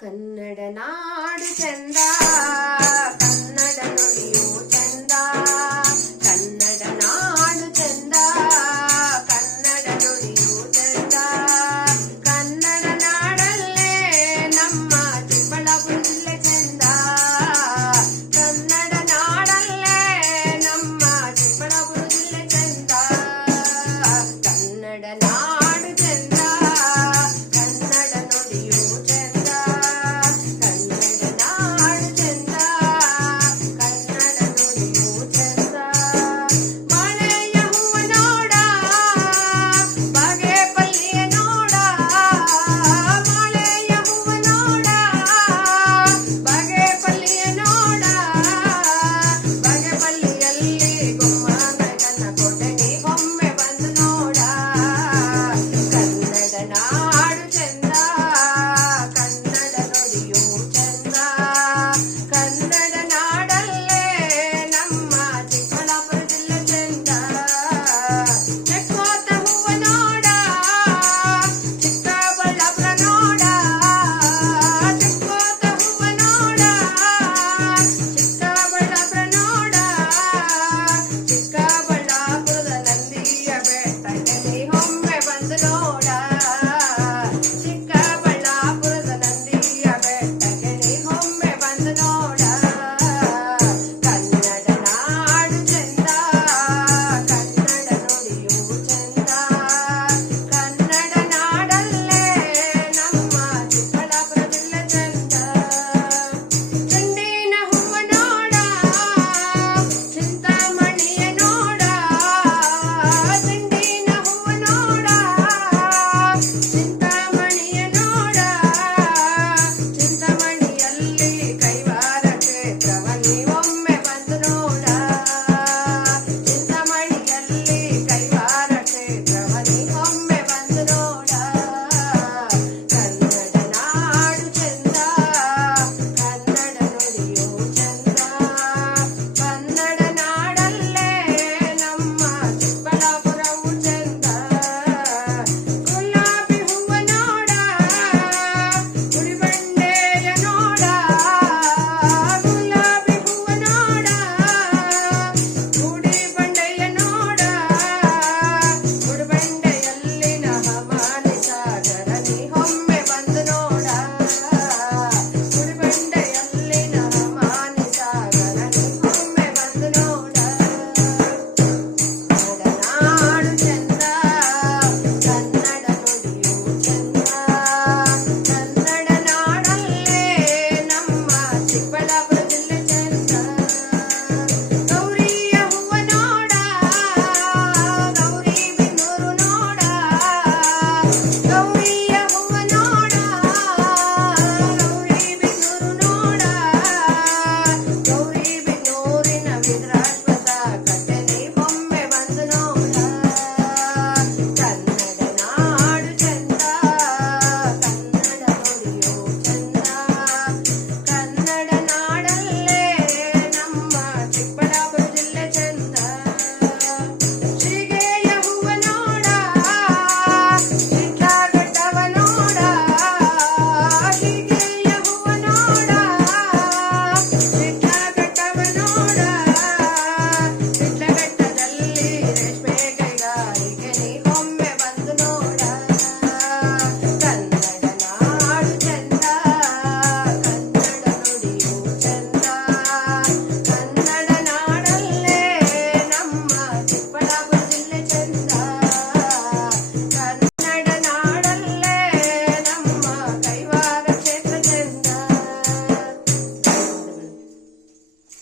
ಕನ್ನಡ ನಾಡು ಚಂದ